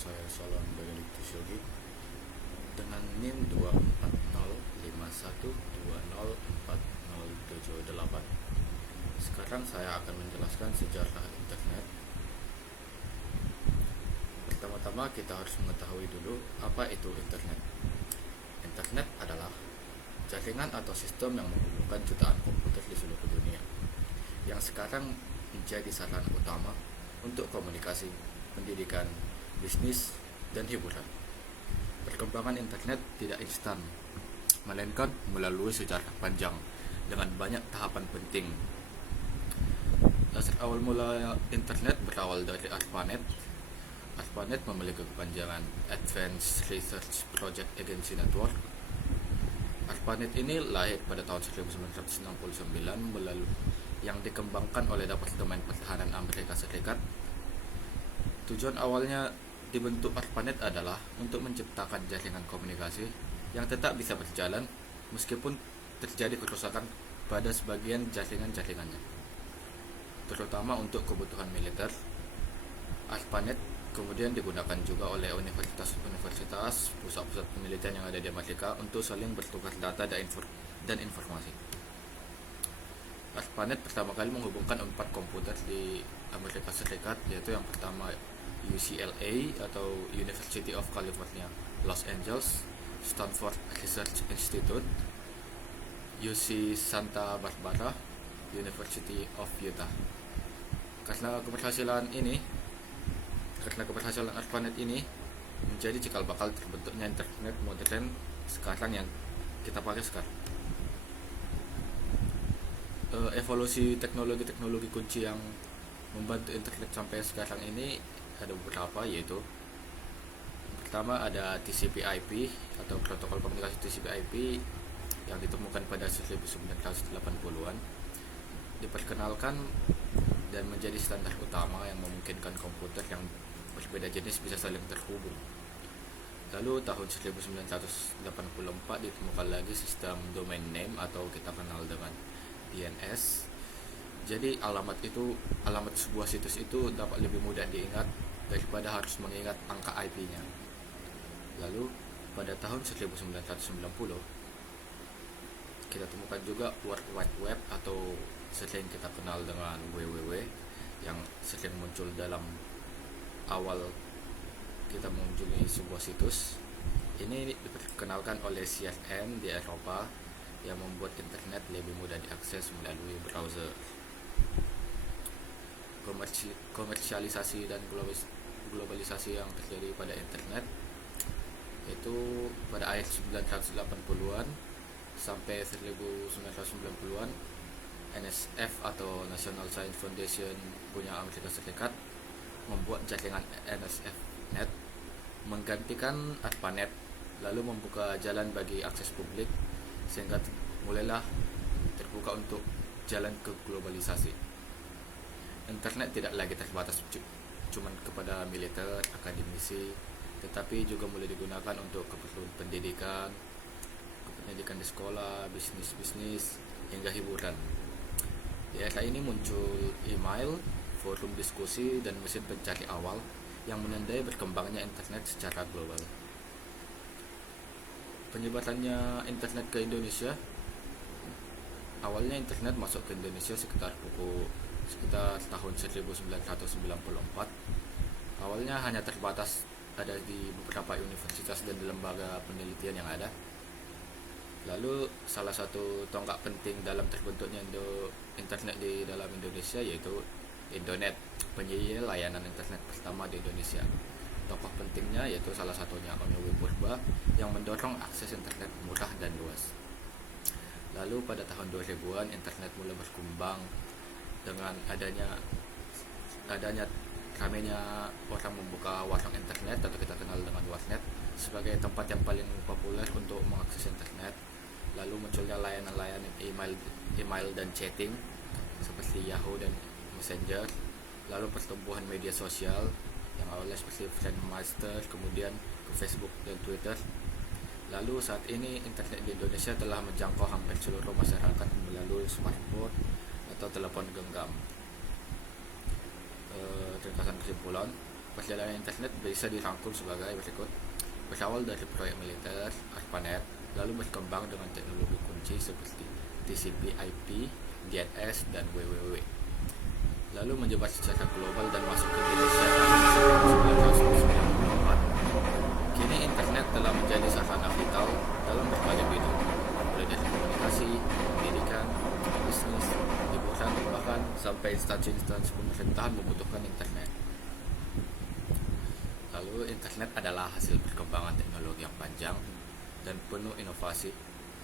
saya Solon Benedictus Yogi dengan NIM 24051204078. Sekarang saya akan menjelaskan sejarah internet. Pertama-tama kita harus mengetahui dulu apa itu internet. Internet adalah jaringan atau sistem yang menghubungkan jutaan komputer di seluruh dunia, yang sekarang menjadi sarana utama untuk komunikasi, pendidikan, bisnis, dan hiburan. Perkembangan internet tidak instan, melainkan melalui sejarah panjang dengan banyak tahapan penting. Dasar awal mula internet berawal dari ARPANET. ARPANET memiliki kepanjangan Advanced Research Project Agency Network. ARPANET ini lahir pada tahun 1969 yang dikembangkan oleh Departemen Pertahanan Amerika Serikat. Tujuan awalnya dibentuk ARPANET adalah untuk menciptakan jaringan komunikasi yang tetap bisa berjalan meskipun terjadi kerusakan pada sebagian jaringan-jaringannya, terutama untuk kebutuhan militer. ARPANET kemudian digunakan juga oleh universitas-universitas, pusat-pusat penelitian yang ada di Amerika untuk saling bertukar data dan informasi. ARPANET pertama kali menghubungkan 4 komputer di Amerika Serikat, yaitu yang pertama UCLA atau University of California, Los Angeles, Stanford Research Institute, UC Santa Barbara, University of Utah. Karena keberhasilan ARPANET ini menjadi cikal bakal terbentuknya internet modern sekarang yang kita pakai sekarang. Evolusi teknologi kunci yang membantu internet sampai sekarang ini ada beberapa, yaitu pertama ada TCP/IP atau protokol komunikasi TCP/IP yang ditemukan pada 1980-an, diperkenalkan dan menjadi standar utama yang memungkinkan komputer yang berbeda jenis bisa saling terhubung. Lalu tahun 1984 ditemukan lagi sistem domain name atau kita kenal dengan DNS. Jadi alamat sebuah situs itu dapat lebih mudah diingat daripada harus mengingat angka IP-nya. Lalu pada tahun 1990 kita temukan juga World Wide Web atau sering kita kenal dengan WWW yang sering muncul dalam awal kita mengunjungi sebuah situs. Ini diperkenalkan oleh CNN di Eropa yang membuat internet lebih mudah diakses melalui browser. Komersialisasi dan globalisasi yang terjadi pada internet yaitu pada akhir 1980-an sampai 1990-an, NSF atau National Science Foundation punya Amerika Serikat membuat jaringan NSFNet menggantikan ARPANET, lalu membuka jalan bagi akses publik sehingga mulailah terbuka untuk jalan ke globalisasi. Internet tidak lagi terbatas cuman kepada militer, akademisi, tetapi juga mulai digunakan untuk keperluan pendidikan di sekolah, bisnis, hingga hiburan. Di era ini muncul email, forum diskusi, dan mesin pencari awal yang menandai berkembangnya internet secara global. Penyebarannya internet ke Indonesia. Awalnya internet masuk ke Indonesia sekitar tahun 1994. Awalnya hanya terbatas ada di beberapa universitas dan lembaga penelitian yang ada. Lalu salah satu tonggak penting dalam terbentuknya internet di dalam Indonesia yaitu Indonet, penyedia layanan internet pertama di Indonesia. Tokoh pentingnya yaitu salah satunya Onowi Purba yang mendorong akses internet murah dan luas. Lalu pada tahun 2000-an internet mulai berkembang dengan adanya ramainya orang membuka warung internet atau kita kenal dengan warnet sebagai tempat yang paling populer untuk mengakses internet. Lalu munculnya layanan-layanan email dan chatting seperti Yahoo dan Messenger. Lalu pertumbuhan media sosial yang awalnya seperti Friendmaster, kemudian ke Facebook dan Twitter. Lalu saat ini internet di Indonesia telah menjangkau hampir seluruh masyarakat melalui smartphone atau telepon genggam. Ringkasan kesimpulan, perjalanan internet bisa dirangkum sebagai berikut. Berawal dari proyek militer, ARPANET, lalu berkembang dengan teknologi kunci seperti TCP/IP, DNS, dan WWW. Lalu menyebar secara global dan masuk ke Indonesia tahun 1994. Kini internet telah menjadi sarana vital dalam berbagai bidang, mulai dari komunikasi, pendidikan, bisnis, hiburan, bahkan sampai instansi-instansi pemerintahan membutuhkan internet. Lalu internet adalah hasil perkembangan teknologi yang panjang dan penuh inovasi.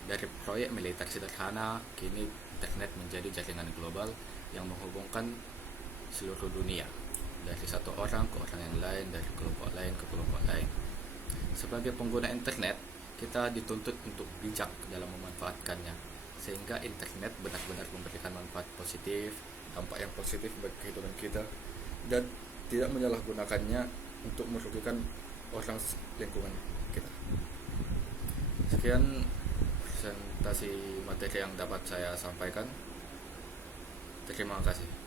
Dari proyek militer sederhana, kini internet menjadi jaringan global yang menghubungkan seluruh dunia, dari satu orang ke orang yang lain, dari kelompok lain ke kelompok lain. Sebagai pengguna internet, kita dituntut untuk bijak dalam memanfaatkannya, sehingga internet benar-benar memberikan manfaat positif, dampak yang positif bagi kehidupan kita, dan tidak menyalahgunakannya untuk merugikan orang lingkungan kita. Sekian presentasi materi yang dapat saya sampaikan. Terima kasih.